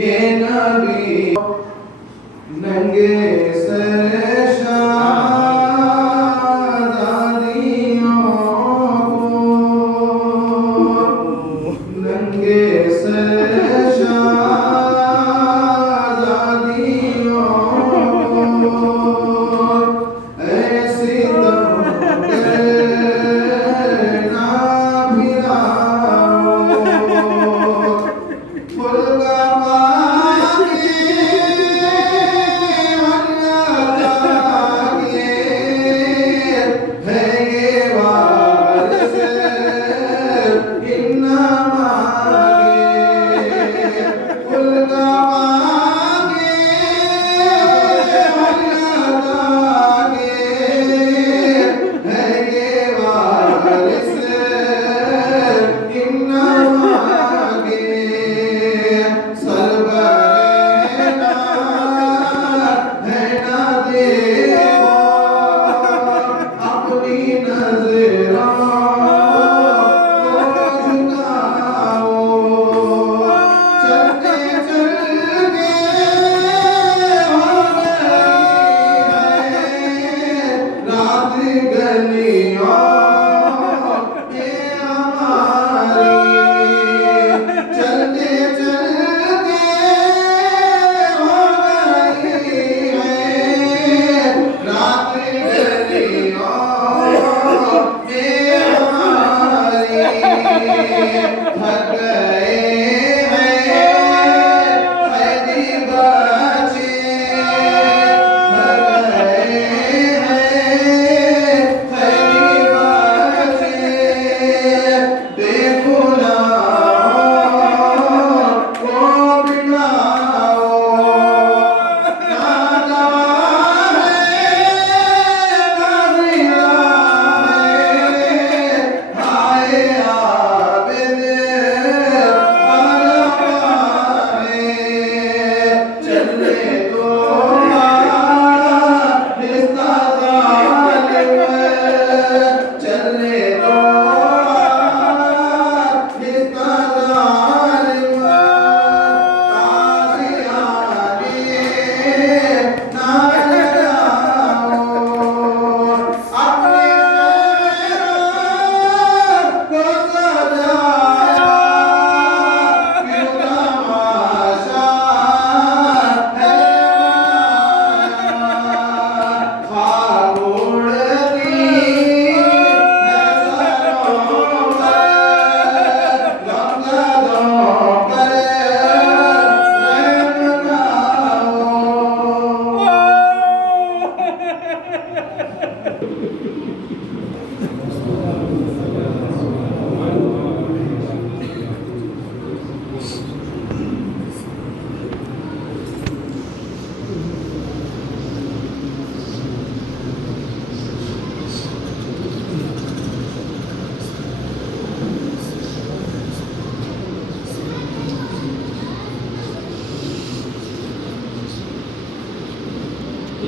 ये नबी नंगे सर शादादियों को नंगे सर शादादियों को ऐसी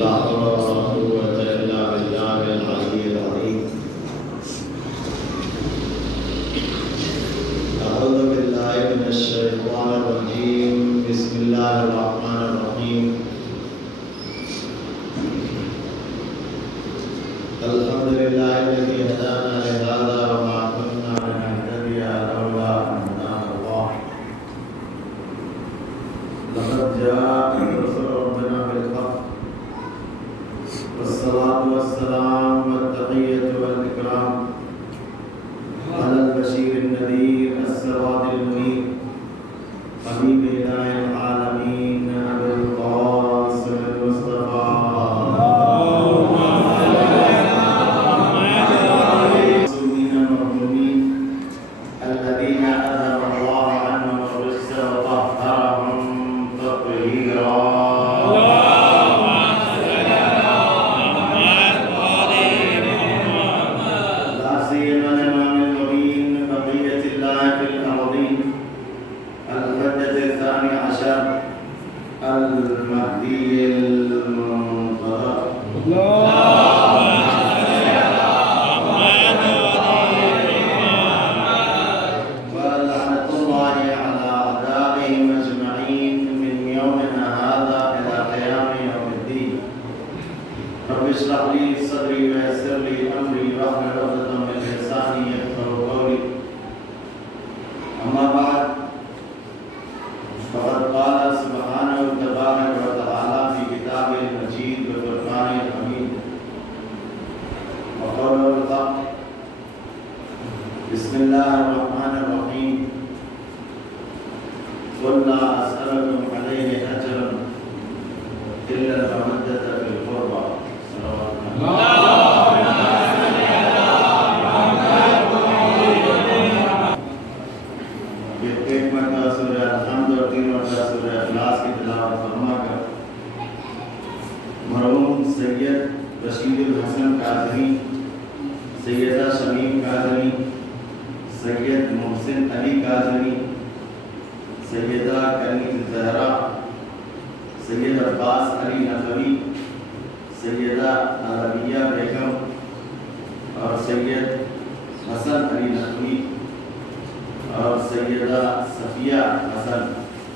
ला हौला वला कुव्वता इल्ला बिल्लाहिल अलिय्यिल अज़ीम। अऊज़ु बिल्लाहि मिनश शैतानिर रजीम। बिस्मिल्लाहिर रहमानिर रहीम। अल्हम्दुलिल्लाहिल्लज़ी हदाना लिहाज़ा व मा कुन्ना लिनहतदिया लौला अन हदाना अल्लाह। लक़द जाअत रुसुलु रब्बिना बिल हक़्क़ वस्सलातु वस्सलाम वत्तहिय्यतु वल इकराम अलल बशीरिन नज़ीर अस्सिरातिल मुनीर हबीबिल आलमीन अबुल क़ासिम मुस्तफ़ा मासूमीन मज़लूमीन الذين أذهب الله عنهم الرجس وطهرهم تطهيرا لا سيما الإمام المبين بقية الله في الأرضين الفجة الثاني عشر المهدي المنتظر ولعنة الله على أعدائهم أجمعين من मरतबा सूरह इखलास की तिलावत फरमा कर मरहूम सैयद रशीदुल हसन काज़मी, सैयदा शमीम काज़मी, सैयद मोहसिन अली काज़मी, सैयदा कनीज़ ज़हरा, सैयद अब्बास अली नकवी, सैयदा अरबिया बेगम और सैयद हसन अली नकवी और सैयदा सफिया हसन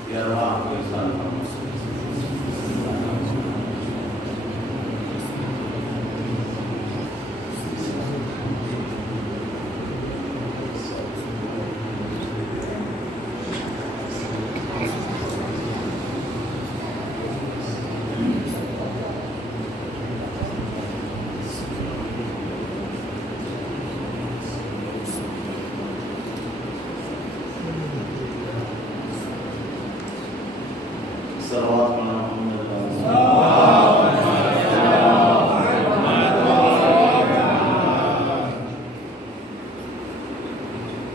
के अरवाह को इरशाद फरमाएं।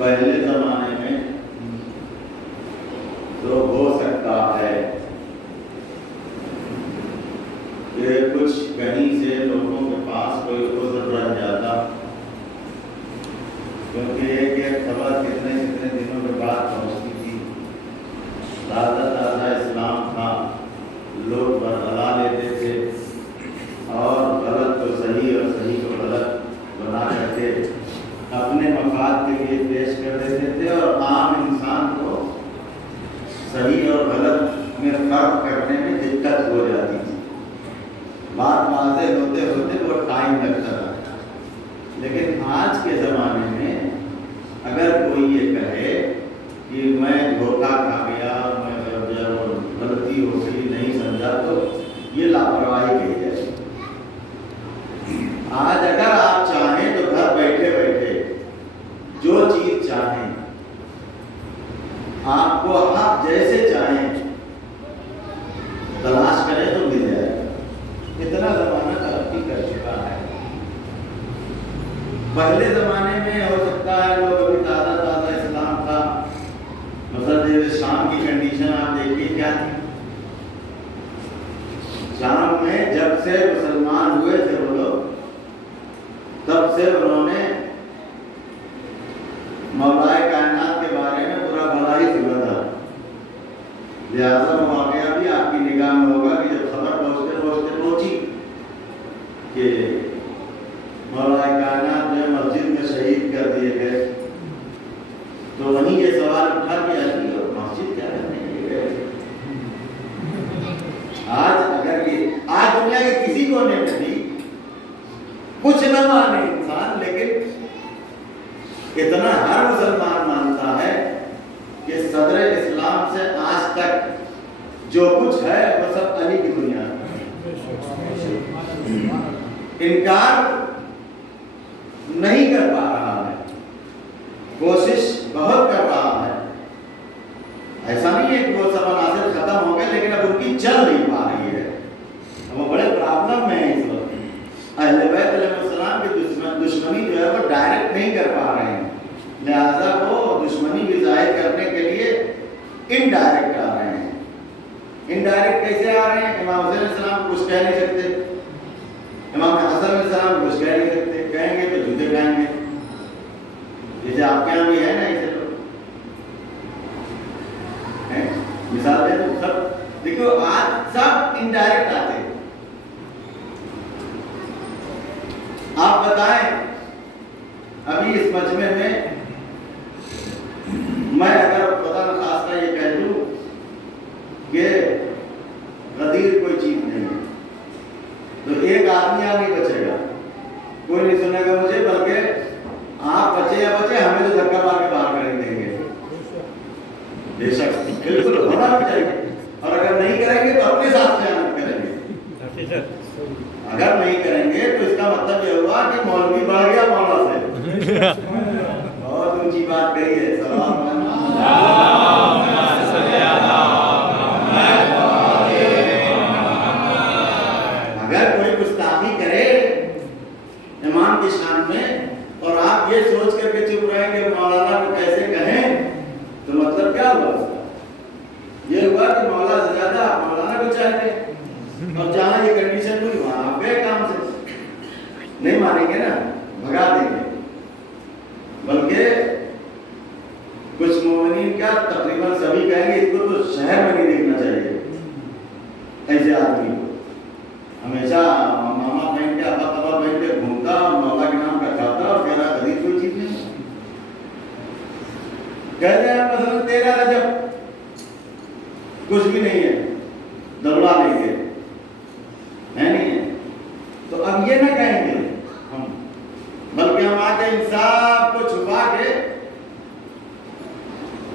पहले जमाने में तो हो सकता है कि कुछ कहीं से लोगों के पास कोई उज़्र रह जाता, क्योंकि एक खबर कितने कितने दिनों के बाद पहुंचती थी। ताज़ा ताज़ा इस्लाम था, लोग बदला लेते थे और गलत को सही और सही को गलत बना करके अपने मफाद के लिए पेश कर देते थे और आम इंसान को सही और गलत में फर्क करने में दिक्कत हो जाती थी। बात वाज़ेह होते होते वो टाइम लगता था। लेकिन आज के ज़माने में अगर कोई ये कहे कि मैं धोखा खा गया, मैं गलती हो गई, नहीं समझा, तो ये लापरवाही कही जाए। आज अगर आप चाहें तो घर बैठे बैठे जो चीज चाहें, आपको आप जैसे चाहें तलाश करें तो मिल जाएगा। इतना जमाना तरक्की कर चुका है। पहले जमाने में हो सकता है लोग अभी ताज़ा ताज़ा इस्लाम था, मतलब जैसे शाम की कंडीशन आप देखिए क्या थी। शाम में जब से मुसलमान हुए थे वो लोग, तब से उन्होंने मौलाए कायनात के बारे में पूरा भला ही सुना था। लिहाजा वाक़या भी आपकी निगाह में होगा कि जब खबर पहुँचते पहुँचते पहुँची कि मौलाए कायनात जो मस्जिद में शहीद कर दिए गए, तो वहीं ये सवाल उठा कि मस्जिद क्या करने के लिए गए। आज दुनिया के किसी कोने में भी कुछ न माने इंसान, लेकिन इतना हर मुसलमान मानता है कि सदर इस्लाम से आज तक जो कुछ है वो सब अली की दुनिया है। इनकार नहीं कर पा रहा है, कोशिश बहुत कर रहा है। ऐसा नहीं है कि वो सब अनासर खत्म हो गए, लेकिन अब उनकी चल नहीं पा रही है। वो बड़े प्रॉब्लम में है इस वक्त। अहले बैत अलैहिस्सलाम की दुश्मनी जो है वो डायरेक्ट नहीं कर पा रहे हैं, लिहाजा वो दुश्मनी भी जाहिर करने के लिए इनडायरेक्ट आ रहे हैं। इनडायरेक्ट कैसे आ रहे हैं? इमाम हुसैन अलैहिस्सलाम कुछ कह नहीं सकते, इमाम हसन अलैहिस्सलाम कुछ कह नहीं सकते, कहेंगे तो जूते खाएंगे। जैसे आपके यहाँ भी है ना ऐसे लोग, मिसाल दे तो सब देखो, आज सब इनडायरेक्ट आते हैं। आप बताएं, अभी इस मजमे में मैं अगर खुदा न खास्ता ये कह दूं कि गदीर कोई चीज नहीं है, तो एक आदमी यहाँ नहीं बचेगा, कोई नहीं सुनेगा मुझे, बल्कि आप बचे या बचे, हमें तो धक्का मार के बाहर कर देंगे। बेशक बिल्कुल होना भी चाहिए, और अगर नहीं करेंगे तो अपने साथ खयानत करेंगे। अगर नहीं करेंगे तो इसका मतलब ये हुआ कि मौलवी बढ़ गया मौला से। बहुत ऊंची बात कही है। अगर कोई गुस्ताखी करे इमाम की शान में और आप ये सोच करके चुप रहेंगे मौलाना को कैसे कहें, तो मतलब क्या हुआ उसका? ये हुआ और जहां ये कंडीशन हुई वहां आप गए काम से, नहीं मानेंगे ना, भगा देंगे। बल्कि कुछ मोमिनीन क्या तकरीबन सभी कहेंगे इसको तो शहर में नहीं देखना चाहिए, ऐसे आदमी को हमेशा मामा पहन के अब्बा तबा पहन के घूमता और मौला के नाम का खाता और कह रहा खरीद कोई चीज नहीं। कह रहे हैं मसलन 13 रजब कुछ भी नहीं है, दबड़ा लेंगे, है नहीं है। तो अब ये ना कहेंगे हम, बल्कि हम आके इन सब को छुपा के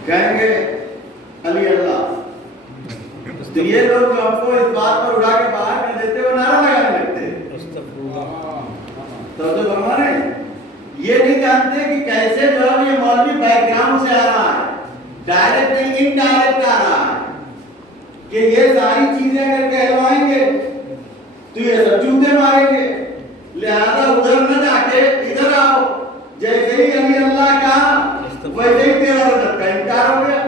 कहेंगे अली अल्लाह। तो ये लोग जो हमको इस बात पर उड़ा के बाहर कर देते वो नारा लगाने लगते। तो जो हमारे ये नहीं जानते कि कैसे जो है ये मौलवी बैकग्राउंड से आ रहा है, डायरेक्ट नहीं इनडायरेक्ट आ रहा है, कि ये सारी चीजें अगर कहलवाएंगे तो ये सब जूते मारेंगे, लिहाजा उधर न जाके इधर आओ। जैसे ही अली अल्लाह कहा वैसे ही 13 रजब का इनकार हो गया,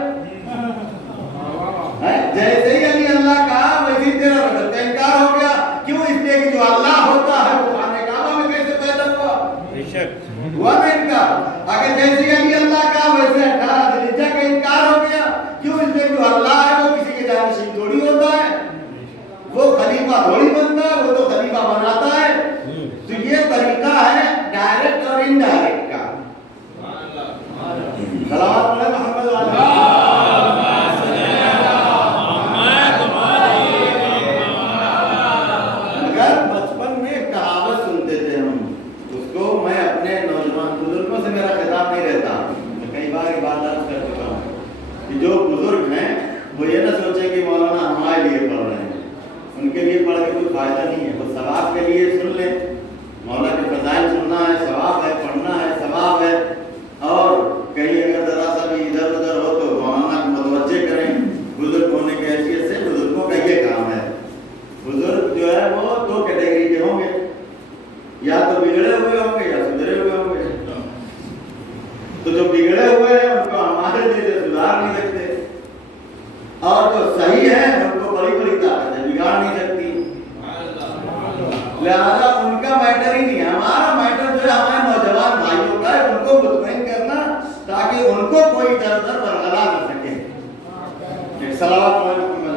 जैसे ही अली अल्लाह कहा वैसे ही 13 रजब का इनकार हो गया। क्यों? इसलिए कि जो अल्लाह होता है वो खाने काबा में कैसे पैदा हुआ, बेशक हुआ ना इनकार। अगर जैसे ही अली अल्लाह कहा वैसे 18 जिलहिज्जा का इनकार हो गया। क्यों? इसलिए जो अल्लाह है वो किसी के जानशीन थोड़ी होता है, वो खलीफा थोड़ी बनता है, वो तो खलीफा बनाता है। तो ये तरीका है डायरेक्ट और इनडायरेक्ट का। सलावत पढ़े मोहम्मद वाले। अगर बचपन में कहावत सुनते थे हम, उसको मैं अपने नौजवान बुजुर्गों से मेरा खिताब नहीं रहता, मैं कई बार ये बात अर्ज कर चुका हूँ कि जो बुजुर्ग हैं वो ये ना सोचे कि मौलाना हमारे लिए पढ़ रहे हैं, उनके लिए पढ़ के कोई फायदा नहीं है। वो सवाब के लिए सुन ले, मौला के फजाइल सुनना है सवाब है, पढ़ना है सवाब है। और कहीं अगर जरा सा भी इधर उधर हो तो मौलाना को मुतवज्जे करें। बुजुर्ग होने की हैसियत से बुजुर्गों का ये काम है। बुजुर्ग जो है वो 2 कैटेगरी के होंगे, या तो बिगड़े हुए होंगे या सुधरे हुए होंगे। तो जो बिगड़े हुए हैं उनको हमारे जैसे सुधार नहीं सकते, और जो सही है उनको बड़ी बड़ी ताकत है, बिगाड़ नहीं सकती। लिहाजा उनका मैटर ही नहीं है, हमारा मैटर जो है हमारे नौजवान भाइयों का है, उनको मुतमईन करना ताकि उनको कोई दर दर बरगला न सके। एक सलावत पढ़े मोहम्मद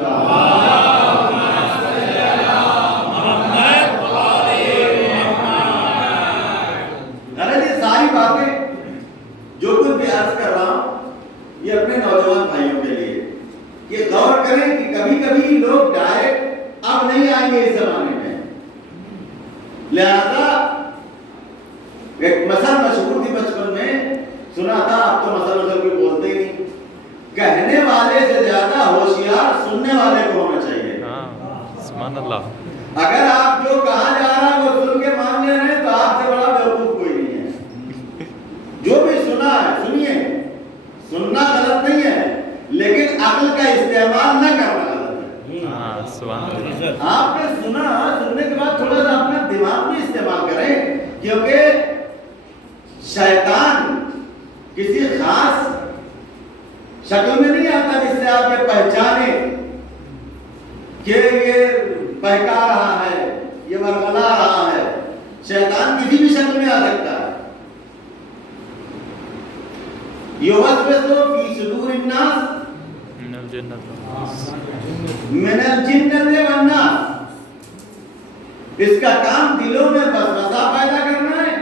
अरे ये सारी बातें जो कुछ भी अर्ज कर रहा हूं ये अपने नौजवान भाइयों के लिए, ये गौर करें कि कभी कभी लोग डायरेक्ट अब नहीं आएंगे इस जमाने में। लिहाजा एक मसल मशहूर थी बचपन में, सुना था, अब तो मसल कोई बोलते ही नहीं। कहने वाले से ज्यादा होशियार सुनने वाले को होना चाहिए। सुभान अल्लाह। अगर आप जो कहा जा रहा है वो सुन के मान ले रहे हैं तो आपसे बड़ा बेवकूफ कोई नहीं है। जो भी सुना है सुनिए, सुनना गलत नहीं है, लेकिन अक्ल का इस्तेमाल न करना गलत है। सुभान अल्लाह। आपने सुना, सुनने के बाद थोड़ा सा अपना दिमाग भी इस्तेमाल करें, क्योंकि शैतान किसी खास शक्ल में नहीं आता जिससे आप ये पहचाने कि ये बहका रहा है, ये बरगला रहा है। शैतान किसी भी शक्ल में आ सकता है। युवस्विसु फी सुदूरिन नास मिनल जिन्नति वन नास। इसका काम दिलों में वसवसा पैदा करना है,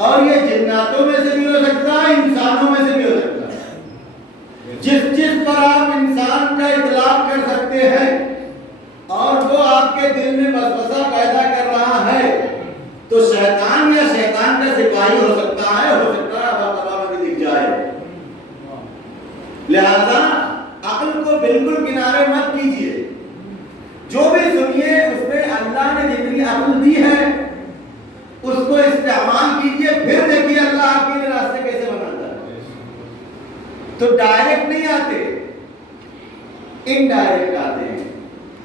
और ये जिन्नातों में से भी हो सकता है, इंसानों में से भी हो सकता है। जिस जिस पर आप इंसान का इतलाक कर सकते हैं और वो आपके दिल में वसवसा पैदा कर रहा है, तो शैतान या शैतान का सिपाही हो सकता है, हो सकता है अल्लाह तआला में भी दिख जाए। लिहाजा अक्ल को बिल्कुल किनारे मत कीजिए। जो भी सुनिए उसमें अल्लाह ने जितनी अक्ल दी है उसको इस्तेमाल कीजिए, फिर देखिए अल्लाह आपके लिए रास्ते कैसे बनाता है। तो डायरेक्ट नहीं आते, इनडायरेक्ट आते हैं।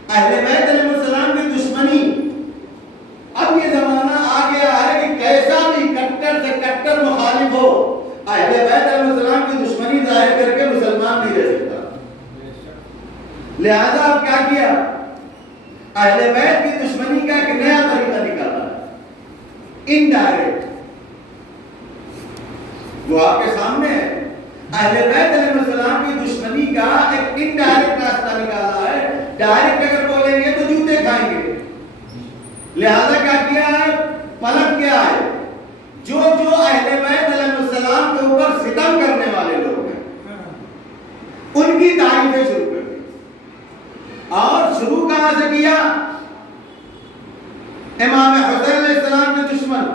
अहले बैत अलैहिस्सलाम की दुश्मनी, अब ये जमाना आ गया है कि कैसा भी कट्टर से कट्टर मुखालिफ हो, अहले बैत अलैहिस्सलाम की दुश्मनी जाहिर करके मुसलमान नहीं रह सकता। लिहाजा अब क्या किया, अहले बैत की दुश्मनी का एक नया तरीका निकाला है, इनडायरेक्ट। वो आपके सामने है। अहले बैत अलैहिस्सलाम की दुश्मनी का एक इनडायरेक्ट रास्ता निकाला है। डायरेक्ट अगर बोलेंगे तो जूते खाएंगे। लिहाजा क्या किया है, पलट क्या है, जो जो अहले बैत अलैहिस्सलाम के ऊपर सितम करने वाले लोग हैं उनकी तारीफें शुरू कर दी। और शुरू कहां से किया, इमाम हुसैन अलैहिस्सलाम के दुश्मन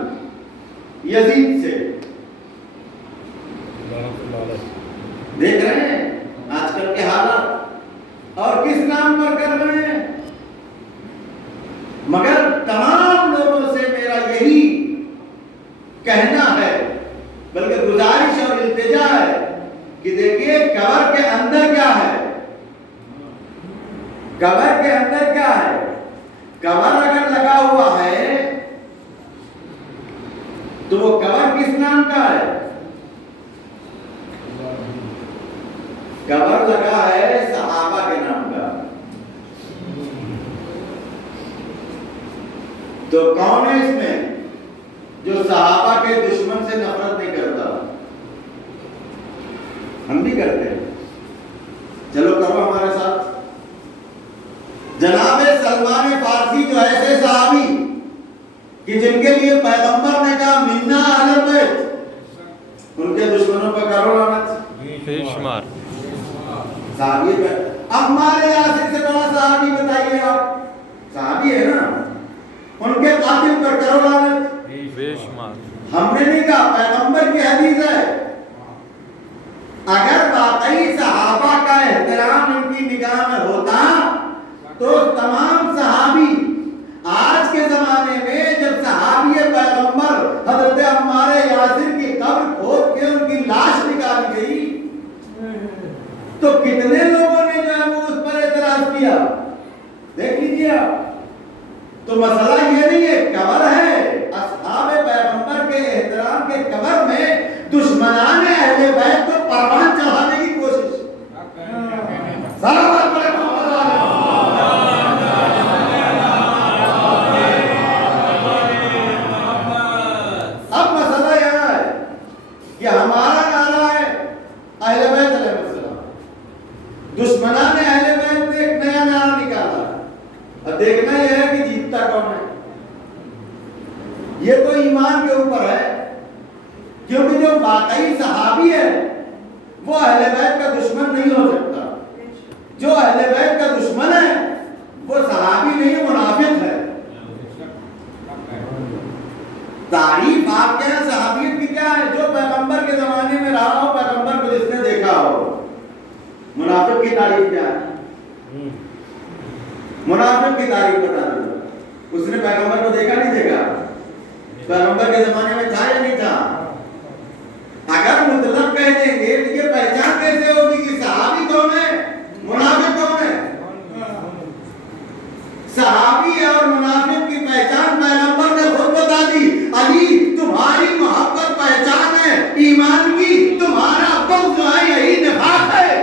यजीद से। देख रहे हैं आजकल के हालात, और किस नाम पर कर रहे हैं। मगर तमाम लोगों से मेरा यही कहना है, बल्कि गुजारिश और इल्तिजा है कि देखिए कब्र के अंदर क्या है, कब्र के अंदर क्या है। कब्र अगर लगा हुआ है तो वो कब्र किस नाम का है, कब्र लगा है सहाबा के नाम का। तो कौन है इसमें जो सहाबा के दुश्मन से नफरत नहीं करता। हम भी करते हैं, चलो करो हमारे साथ। जनाब सलमान फारसी जो ऐसे सहाबी कि जिनके लिए पैगंबर ने कहा मिन्ना अहले बैत, उनके दुश्मनों पर करो लानत। बेशुमार सहाबी है। अम्मार यासिर से बड़ा सहाबी बताइए आप, सहाबी है ना, उनके कातिल पर करो लानत। बेशुमार। हमने नहीं कहा, पैगंबर की हदीस है। अगर वाकई सहाबा का एहतराम इनकी निगाह में होता तो तमाम सहाबी आज के जमाने में जब सहाबी पैगंबर हजरत अम्मार यासिर की कब्र खोद के उनकी लाश निकाली गई तो कितने लोगों ने जो है वो उस पर एतराज किया, देख लीजिए आप। तो मसला ये नहीं है, कब्र है, असहाब पैगंबर के एहतराम के कब्र में दुश्मनान अहले बैत को परवान चढ़ाने की कोशिश। सलावत पढ़े मोहम्मद वाले। अब मसला यह है कि हमारा नारा है अहले बैत अलैहिस्सलाम, दुश्मनान अहले बैत ने एक नया नारा निकाला। अब देखना यह है कि जीतता कौन है। ये तो ईमान के ऊपर है, क्योंकि जो वाकई सहाबी है वो अहले बैत का दुश्मन नहीं हो सकता। जो अहले बैत का दुश्मन है वो सहाबी नहीं, मुनाफिक है। तारीफ आपके यहाँ सहाबियत की क्या है, जो पैगंबर के जमाने में रहा हो, पैगंबर को जिसने देखा हो। मुनाफिक की तारीफ क्या है, मुनाफिक की तारीफ बता दो। उसने पैगंबर को देखा नहीं देखा, पैगंबर के जमाने में था या नहीं था। अगर मुतलक कह देंगे तो ये पहचान कैसे होगी कि सहाबी कौन है, मुनाफिक कौन है। सहाबी और मुनाफिक की पहचान पैगंबर ने खुद बता दी। अली तुम्हारी मोहब्बत पहचान है ईमान की, तुम्हारा बुग़्ज़ जो है यही निफाक है।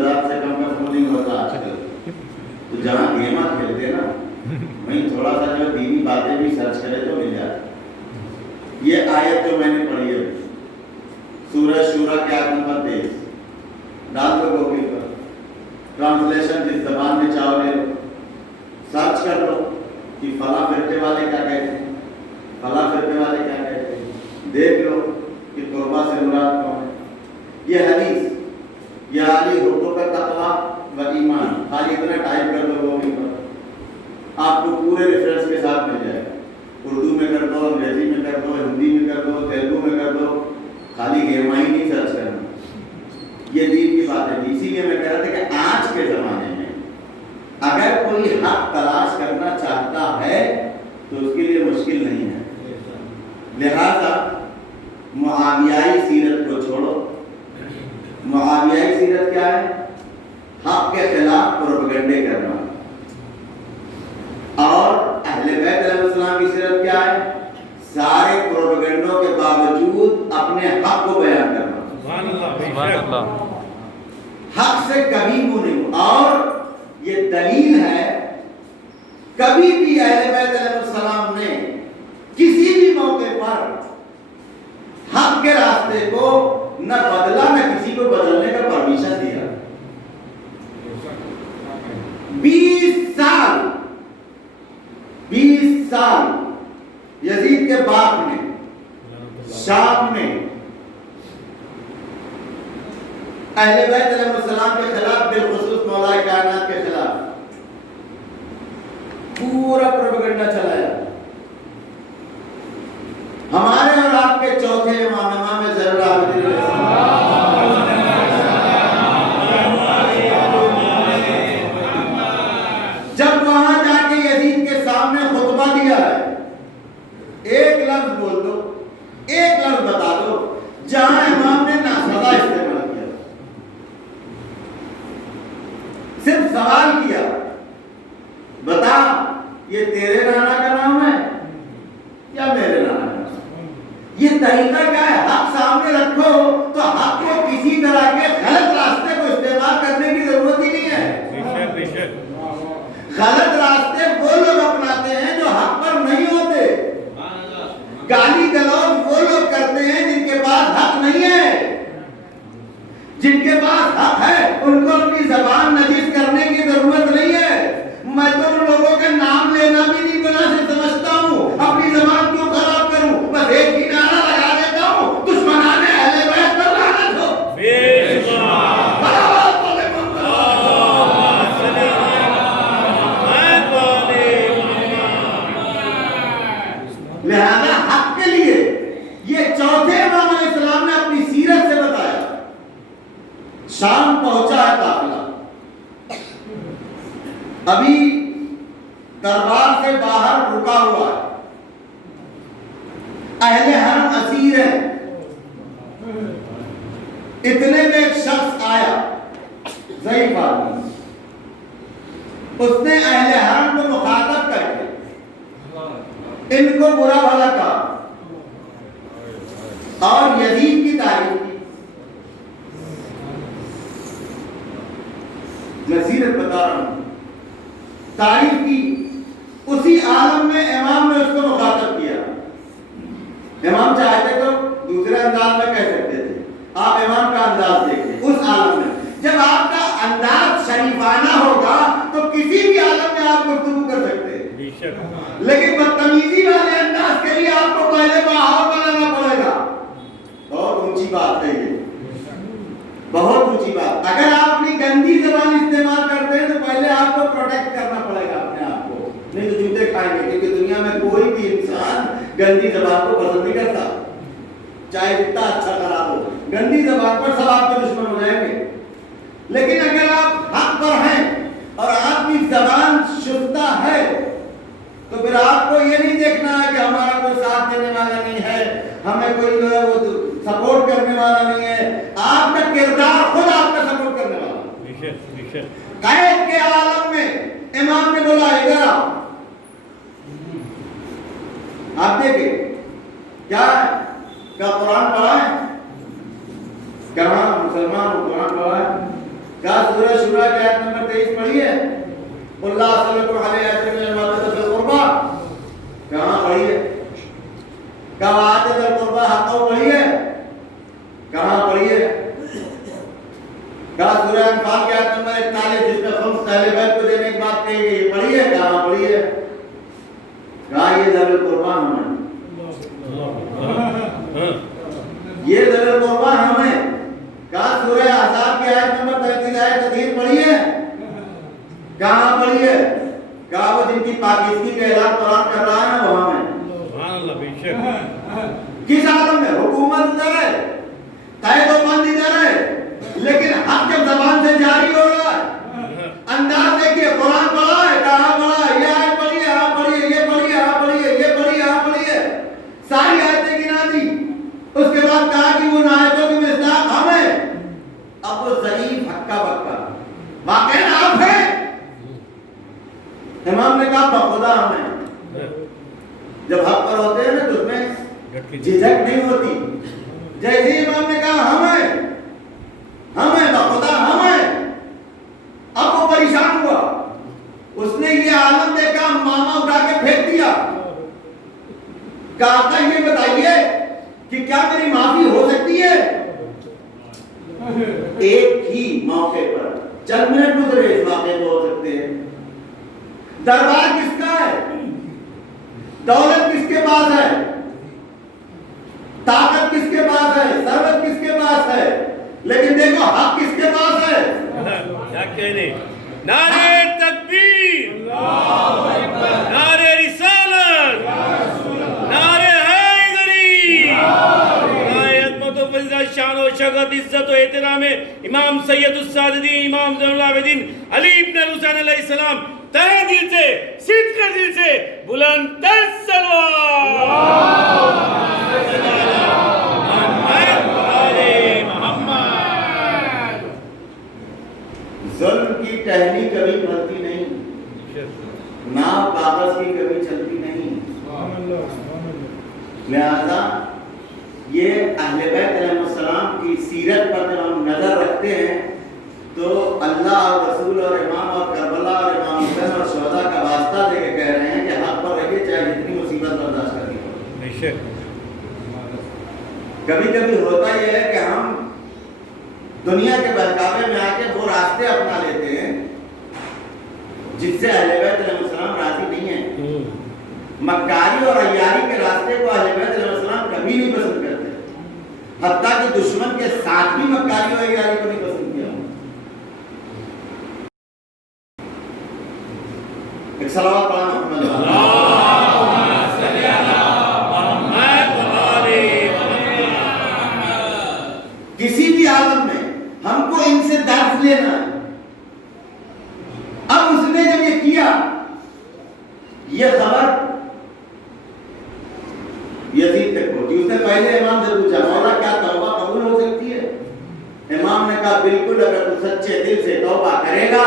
20,000 से कम का फोन नहीं होता आजकल। तो जहाँ गेमा खेलते ना वहीं थोड़ा सा जो दीनी बातें भी सर्च करे तो मिल जाती। ये आयत जो मैंने पढ़ी है सूरह शूरा के आयत नंबर 23, डाल दो गूगल पर, ट्रांसलेशन जिस जबान में चाहो ले लो, सर्च कर लो कि फला फिरके वाले क्या कहते हैं, फला फिरके वाले क्या कहते हैं, देख लो कि तौबा से मुराद कौन है। ये हदीस या अली हुक्म का तकवा व ईमान, खाली इतना टाइप कर दो गूगल पर, आपको पूरे रेफरेंस के साथ मिल जाएगा। उर्दू में कर दो, अंग्रेजी में कर दो, हिंदी में कर दो, तेलुगु में कर दो, खाली गेमा ही नहीं सर्च करना। ये दीन की बात है। इसीलिए मैं कह रहा था कि आज के जमाने में अगर कोई हक तलाश करना चाहता है तो उसके लिए मुश्किल नहीं है। लिहाजा मुआवियाई सीरत को छोड़ो। मुआवियाई सीरत क्या है? हक के खिलाफ प्रोपेगेंडे करना। और अहले बैत अलैहिस्सलाम की सीरत क्या है? सारे प्रोपेगेंडों के बावजूद अपने हक को बयान करना। सुभान अल्लाह। हक से कभी मुंह नहीं। और ये दलील है, कभी भी अहले बैत अलैहिस्सलाम ने किसी भी मौके पर हक के रास्ते को न बदला न किसी को बदलने का परमिशन दिया। 20 साल यजीद के बाप ने शाम में अहले बैत अलैहिस्सलाम के खिलाफ, बिलखुसूस मौलाए कायनात के खिलाफ पूरा प्रोपेगेंडा चलाया। हमारे और आपके चौथे इमाम ज़रुल आबिदीन, जब वहां जाके यजीद के सामने खुतबा दिया है, एक लफ्ज बोल दो, एक लफ्ज बता दो जहां इमाम ने नासज़ा इस्तेमाल किया। सिर्फ सवाल किया, बता ये तेरे नाना का नाम है या मेरे नाना का नाम? ये तरीका क्या है? हक सामने रखो तो हक को किसी तरह के गलत रास्ते को इस्तेमाल करने की जरूरत ही नहीं है। गलत रास्ते वो लोग अपनाते हैं जो हक पर नहीं होते। गाली गलौज वो लोग करते हैं जिनके पास हक नहीं है। जिनके पास हक है उनको अपनी जबान नजीस करने की जरूरत नहीं है। मैं तो उन लोगों का नाम लेना भी नहीं गुनाह से समझता हूँ। अपनी जबान क्यों खराब करूं? बस एक ही नारा लगा देता हूँ, दुश्मनाने अहले बैत पर लानत हो। लिहाजा हक के लिए ये चौथे इमाम इस्लाम ने अपनी सीरत से बताया। शाम पहुंचा है काफिला, अभी दरबार से बाहर रुका हुआ है, अहले हरम असीर है। इतने में एक शख्स आया, ज़ईफ आदमी, उसने अहले हरम को मुखातब करके इनको बुरा भला कहा और यजीद की तारीफ की। नसीरत बता रहा हूं, तारीफ की। उसी आलम में इमाम ने उसको मुखातब किया। इमाम चाहते तो दूसरे अंदाज में कह सकते थे, आप इमाम का अंदाज देखिए। उस आलम में जब आपका अंदाज शरीफाना होगा तो किसी भी आलम में आप गुफ्तगू कर सकते हैं। लेकिन बदतमीजी वाले अंदाज के लिए आपको पहले माहौल बनाना पड़ेगा। बहुत ऊंची बात है ये, बहुत ऊंची बात। अगर आप अपनी गंदी जबान इस्तेमाल करते हैं तो पहले आपको प्रोटेक्ट करना पड़ेगा अपने आप को, नहीं तो जूते खाएंगे। क्योंकि दुनिया में कोई भी इंसान गंदी जबान को पसंद नहीं करता, चाहे जितना अच्छा खराब हो। गंदी जबान पर सब आपके दुश्मन हो जाएंगे। लेकिन अगर आप हक पर हैं और आपकी जबान शुद्धा है तो फिर आपको ये नहीं देखना है कि हमारा कोई साथ देने वाला नहीं है, हमें कोई जो है वो सपोर्ट करने वाला नहीं है। आपका किरदार खुद आपका सपोर्ट करने वाला। कैद के आलम में इमाम ने बोला इधर आओ। आप देखे क्या कुरान पढ़ा है? कहाँ मुसलमान कुरान पढ़ा है? क्या पढ़ी है? अल्लाह सल्लल्लाहु अलैहि वसल्लम कहाँ पढ़ी है? कब आते दल कुर्बा हक़ पढ़ी है? कहाँ पढ़ी है? कहाँ सूरह अनफाल की आयत नंबर 41 जिसमें खुम्स अहले बैत को देने की बात कही गई पढ़ी है? कहाँ पढ़ी है? कहाँ ये दल कुर्बा हमें? ये दल कुर्बा हमें कहाँ सूरह अहज़ाब की आयत नंबर 33 आयत 3 पढ़ी है? कहाँ पढ़ी है? कहाँ वो जिनकी पाकिस्तानी का ऐलान कुरान कर रहा है ना वो हमें? किस आलम में हुकूमत इधर है, कायदोबंद इधर है, लेकिन हक जब जबान से जारी हो रहा है, अंदाज देखिए कुरान पढ़ा है, कहाँ पढ़ा है? ये आयत पढ़ी है, यहाँ पढ़ी है, ये पढ़ी है, यहाँ पढ़ी है, ये पढ़ी है, यहाँ पढ़ी है, सारी आयतें गिना दी। उसके बाद कहा कि उन आयतों की मिसदाक हमें। अब वो ज़ईफ हक्का बक्का वाकई आप है। इमाम ने कहा बखुदा हमें। जब हक पर होते हैं ना तो उसमें झिझक नहीं होती। जैसे इमाम ने कहा हमें बखुदा हमें, अब वो परेशान हुआ। उसने ये आलम देखा, मामा उठा के फेंक दिया। कहा था ये बताइए कि क्या मेरी माफी हो सकती है? एक ही मौके पर चंद मिनट गुजरे इस वाक़े को हो सकते हैं। दरबार किसका है? दौलत किसके पास है? ताकत किसके पास है? सर्वत किसके पास है? लेकिन देखो हक किसके पास है? क्या कहने? नारे तकबीर, नारे रिसालत, नारे हैदरी, नारे अज़मत व फज़ीलत, शान व शौकत, इज्जत व एहतराम इमाम सैयदुस सादिकीन, इमाम ज़ैनुल आबिदीन अली इब्न हुसैन अलैहिस्सलाम। तहे दिल से, सिद्क़ दिल से बुलंद ज़ुल्म की टहनी कभी फलती नहीं, नाव कागज की कभी चलती नहीं। लिहाजा ये अहले बैत अलैहिस्सलाम की सीरत पर जब हम नजर रखते हैं तो अल्लाह और रसूल और इमाम और करबला और इमाम हुसैन और शहदा का वास्ता देके कह रहे हैं कि हक पर रहिए चाहे जितनी मुसीबत बर्दाश्त करनी हो। कभी कभी होता यह है कि हम दुनिया के बहकावे में आके वो रास्ते अपना लेते हैं जिससे अहले बैत अलैहिस्सलाम राजी नहीं है। मक्कारी और अय्यारी के रास्ते को अहले बैत अलैहिस्सलाम कभी नहीं पसंद करते, हत्ता कि दुश्मन के साथ भी मक्कारी और अय्यारी को नहीं पसंद किया। एक सलावत पढ़ा मोहम्मद किसी भी आलम में हमको इनसे दर्द लेना है। अब उसने जब ये किया, ये खबर यजीद तक पहुंची। उसने पहले इमाम से पूछा मौला क्या तौबा कबूल हो सकती है? इमाम ने कहा बिल्कुल, अगर तू सच्चे दिल से तौबा करेगा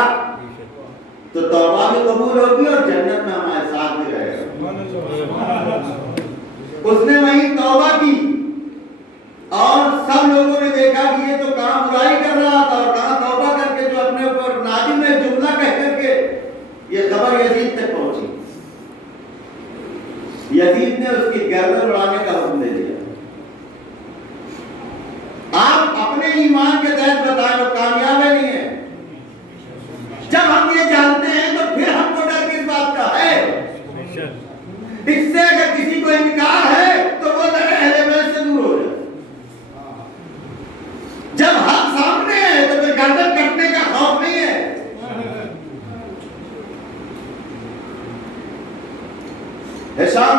तो तौबा भी कबूल होगी और जन्नत में हमारे साथ भी रहेगा। उसने वहीं तौबा की और सब लोगों ने देखा कि ये तो कहां बुराई कर रहा था और कहां तौबा करके जो अपने ऊपर नादिम में जुमला कह करके ये खबर यजीद तक पहुंची। यजीद ने उसकी गर्दन उड़ाने का हुक्म दे दिया। आप अपने ईमान के तहत बताएं वो कामयाब है नहीं है? जब हम ये जानते हैं तो फिर हमको डर किस बात का है? इससे अगर किसी को इनकार है तो वो अहले बैत से दूर हो जाए। जब हक सामने है तो फिर गर्दन कटने का खौफ नहीं है। हिशाम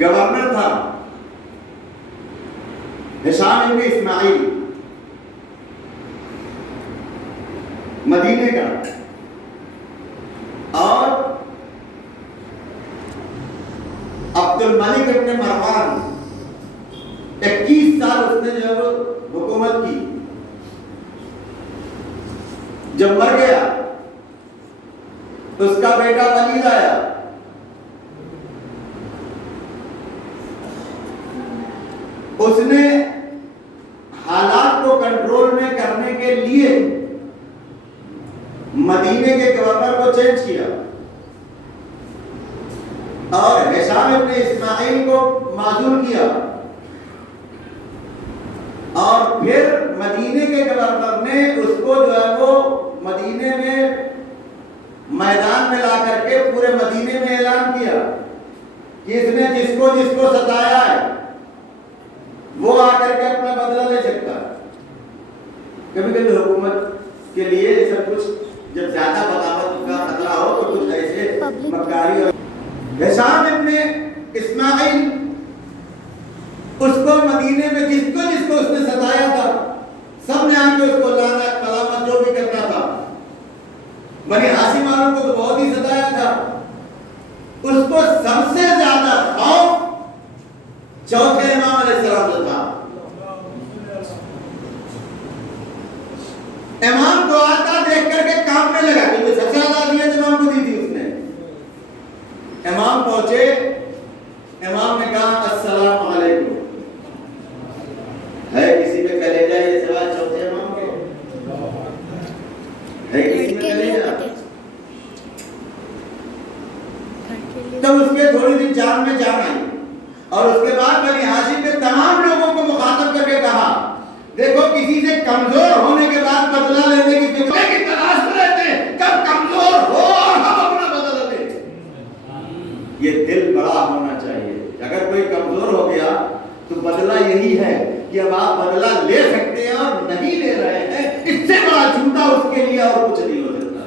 गवर्नर था, हिशाम इब्न इस्माइल मदीने का, और अब्दुल मलिक इब्न मरवान 21 साल उसने जो हुकूमत की। जब मर गया उसका बेटा वलीद आया। उसने हालात को कंट्रोल में करने के लिए मदीने के गवर्नर को चेंज किया और हिशाम इब्न इस्माइल को माजूल किया और फिर मदीने के गवर्नर ने उसको जो है वो मदीने में मैदान में ला करके पूरे मदीने में ऐलान किया कि इसने जिसको जिसको सताया है वो आकर के अपना बदला ले सकता है। कभी कभी हुकूमत के लिए सब कुछ जब ज्यादा बगावत का खतरा हो तो कुछ ऐसे मक्कारी और हिशाम इब्न इस्माइल उसको मदीने में जिसको जिसको उसने सताया था सबने आके उसको लानत मलामत जो भी करना था। बनी हाशिम वालों को तो बहुत ही सताया था। उसको सबसे ज्यादा खौफ चौथे इमाम अलैहिस्सलाम से था। इमाम को आता देख करके काम में लगा क्योंकि सबसे ज्यादा अहमियत इमाम को दी थी उसने। इमाम पहुंचे, इमाम ने कहा अस्सलाम वालेकुम। है किसी में कलेजा ये सवाल चौथे इमाम के? है किसी में कलेजा? तो उसके थोड़ी दिन जान में जान आई और उसके बाद बनी हाशिम के तमाम लोगों को मुखातब करके कहा देखो किसी से कमजोर होने के बाद बदला लेने की फिक्र की तलाश में रहते हैं, कब कमजोर हो और हम अपना बदला लें। ये दिल बड़ा होना चाहिए। अगर कोई कमजोर हो गया तो बदला यही है कि अब आप बदला ले सकते हैं और नहीं ले रहे हैं, इससे बड़ा झूठा उसके लिए और कुछ नहीं हो सकता।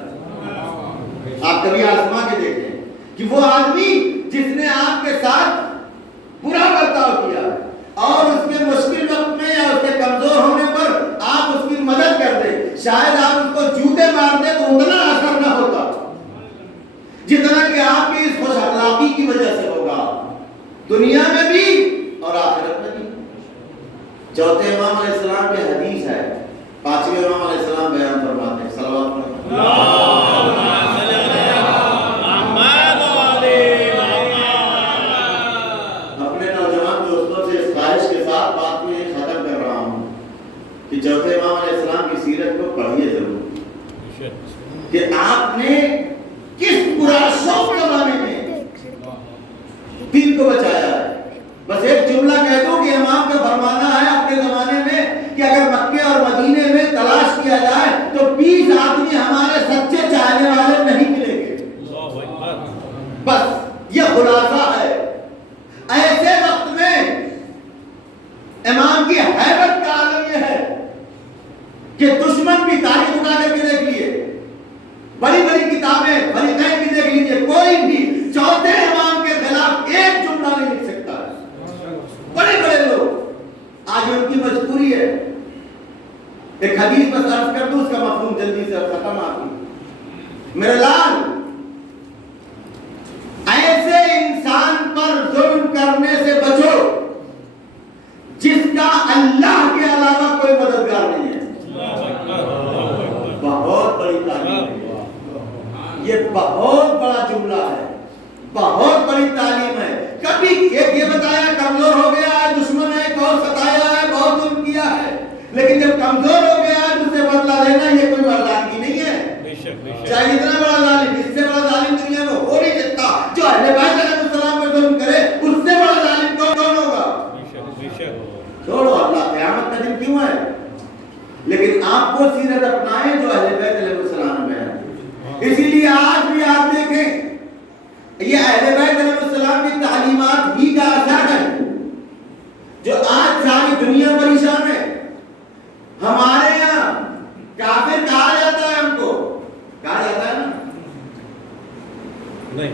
आप कभी आजमा के देखें कि वो आदमी जिसने आपके साथ बुरा बर्ताव किया और उसके मुश्किल वक्त में या उसके कमजोर होने पर आप उसकी मदद कर दें, शायद आप उसको जूते मार दें तो उतना असर ना होता जितना कि आपकी इस खुश अखलाकी की वजह से होगा, दुनिया में भी और आखिरत में भी। चौथे इमाम अलैहिस्सलाम की हदीस है, पांचवें इमाम अलैहिस्सलाम बयान फरमाते हैं सल्लल्लाहु कि चौथे इमाम अलैहिस्सलाम की सीरत को पढ़िए जरूर कि आपने किस बुरा शौक जमाने में दीन को बचाया है। बस एक जुमला कह दूं कि इमाम का फरमाना है अपने जमाने में कि अगर मक्के और मदीने में तलाश किया जाए तो 20 आदमी हमारे सच्चे चाहने वाले नहीं मिलेंगे। बस ये खुलासा है। ऐसे वक्त में इमाम की हैबत का आलम यह है कि दुश्मन की तारीख उठा करके देख लिए, बड़ी बड़ी किताबें फरीक़ैन की देख लीजिए, कोई भी चौथे इमाम के खिलाफ एक जुमला नहीं लिख सकता है। बड़े बड़े लोग आज उनकी मजबूरी है। एक हदीस बस अर्ज कर दूं, उसका मफहूम जल्दी से खत्म आती। मेरे लाल, ऐसे इंसान पर जुल्म करने से बचो जिसका अल्लाह के अलावा कोई मददगार नहीं है। बहुत बड़ी तालीम है ये, बहुत बड़ा जुमला है, बहुत बड़ी तालीम है। कभी एक ये बताया कमजोर हो गया है, दुश्मन है, बहुत सताया है, बहुत जुल्म किया है, लेकिन जब कमजोर हो गया है उससे बदला लेना ये कोई मर्दानगी नहीं है। चाहे इतना बड़ा जालिम, इससे बड़ा जालिम दुनिया में हो नहीं सकता। जो अहले बैत अलैहिस्सलाम पर जुल्म करे उससे बड़ा जालिम कौन होगा? छोड़ो, अल्लाह क़यामत का दिन क्यों है, लेकिन आप वो सीरत अपनाएं जो अहले बैत अलैहिस्सलाम में है। इसीलिए आज भी आप देखें ये अहले बैत अलैहिस्सलाम की तालीमात ही का असर है जो आज सारी दुनिया परेशान है। हमारे यहाँ काफिर कहा जाता है, हमको कहा जाता है ना, नहीं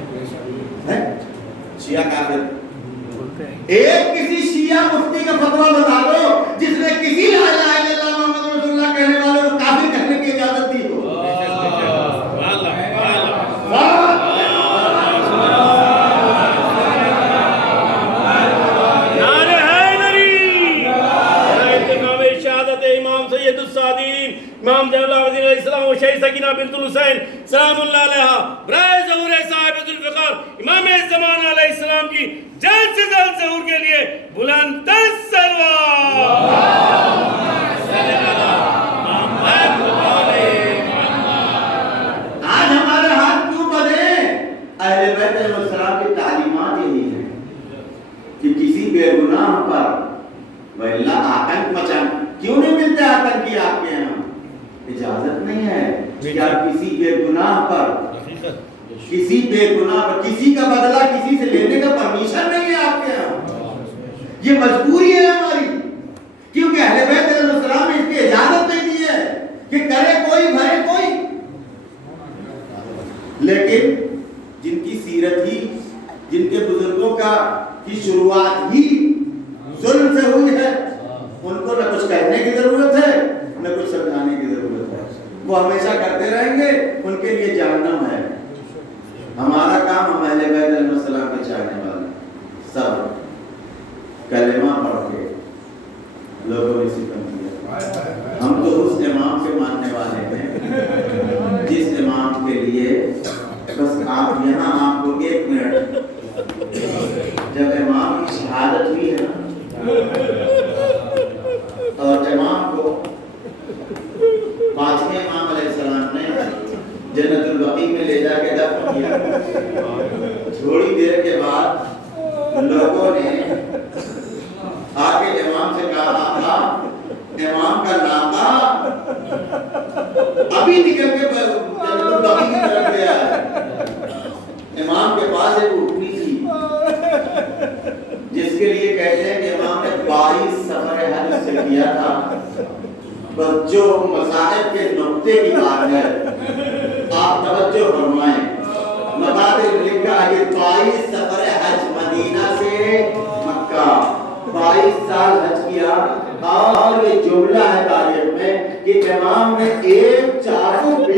शिया काफिर। एक किसी शिया मुफ्ती का फतवा बता दो जिसने किसी ला इलाहा इल्लल्लाह मुहम्मद रसूलुल्लाह कहने वाले को काफिर कहने की इजाजत दी हो। नारे हैदरी, इमाम शहादत इमाम सैयदुस सादीन इमाम ज़ैनुल अलैहिस्सलाम व शहीद सकीना बिन्तुल हुसैन सलामुल्लाह अलैहा बराए ज़हूर साहिब ज़ुल्फ़िकार इमाम ज़माना अलैहिस्सलाम की जल्द से जल्द ज़हूर के लिए बुलंद सलवात। कि किसी बेगुनाह पर वल्ला आतंक मचाना, क्यों नहीं मिलते आतंकी आपके यहाँ? इजाजत नहीं है कि आप किसी बेगुनाह पर किसी का बदला किसी से लेने का परमिशन नहीं है आपके यहाँ। ये मजबूरी है हमारी, क्योंकि अहले बैत अलैहिस्सलाम ने इसकी इजाजत नहीं दी है कि करे कोई भरे कोई। लेकिन जिनकी सीरत ही, जिनके बुजुर्गों की शुरुआत ही जुल्म से हुई है, उनको न कुछ कहने की जरूरत है न कुछ समझाने की जरूरत है। वो हमेशा करते रहेंगे, उनके लिए जहन्नम है। हमारा काम, हम अहले बैत अलैहिस्सलाम के चाहने वाले सब कलेमा पढ़ के लोगों ने सितम किया। हम तो उस इमाम के मानने वाले हैं जिस इमाम के लिए बस आप यहाँ आपको 1 मिनट, जब इमाम की शहादत हुई है ना, और इमाम को 5वें इमाम अलैहिस्सलाम ने जन्नतुल बकी में ले जाके दफन किया। थोड़ी देर के बाद लोगों ने आके इमाम से कहा था, इमाम का नाका अभी निकल के जन्नतुल बकी की तरफ गया है। इमाम के पास एक उठनी थी जिसके लिए कहते हैं कि इमाम ने 22 सफर हज से किया था। बस जो मसाहिब के नुक्ते की बात है आप तवज्जो फरमाएं। मकातिब लिखा है 22 सफर हज मदीना से मक्का, 22 साल हज किया। और ये जुमला है तारीख में कि इमाम ने एक चाकू भी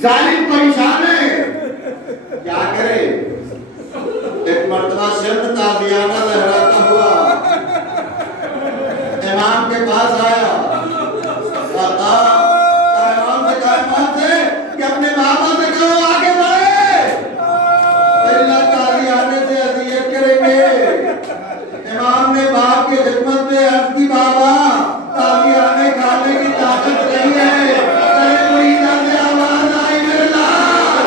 जालिम परेशान है, क्या करे? एक मर्तबा शर्त ताज़ियाना लहराता हुआ इमाम के पास आया। इमाम से कहा, इमाम से कि अपने बाबा से कहो आगे बढ़े, इल्ला ताज़ियाने से अज़ियत करेंगे। इमाम ने बाप की खिदमत में अर्ज़ की, बाबा ताज़ियाने खाने की ताकत नहीं है। मुरीदा से आवाज आई, मेरे लाल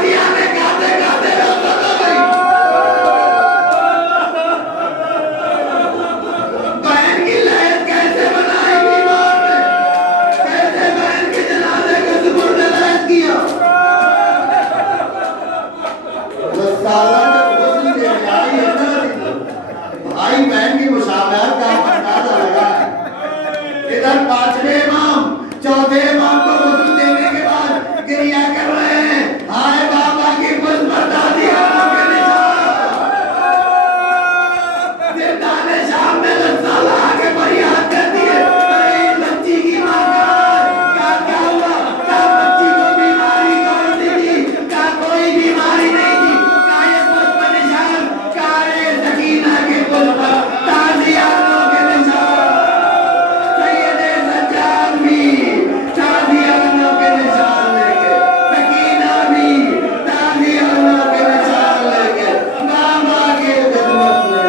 शादियां में गाते गाते रसद हो गई। बहन की लयत कैसे बनाएगी मौत ने? कैसे बहन के जनाजे को सुपुर्द लयत किया? वो साला जब गुस्ल देने आई है ना, भाई बहन की मुशावरत का अंदाजा लगा है। इधर पांचवें इमाम चौथे इमाम को गुस्ल देने के बाद क्रिया कर रहे हैं। हाय बाबा की खुशबरदादी के निशान। जिंदाने शाम में रसाला आके फरियाद करती है, अरे इस बच्ची की मां क्या हुआ? क्या बच्ची को बीमारी कौन सी थी? क्या कोई बीमारी नहीं थी? क्या ये पुष्प निशान? क्या ये सकीना के पुष्प ताजियानों के निशान? सैयदे सज्जाद भी ताजियानों के निशान लेके, सकीना भी ताजियानों के निशान लेके बाबा के खिदमत में।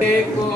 देखो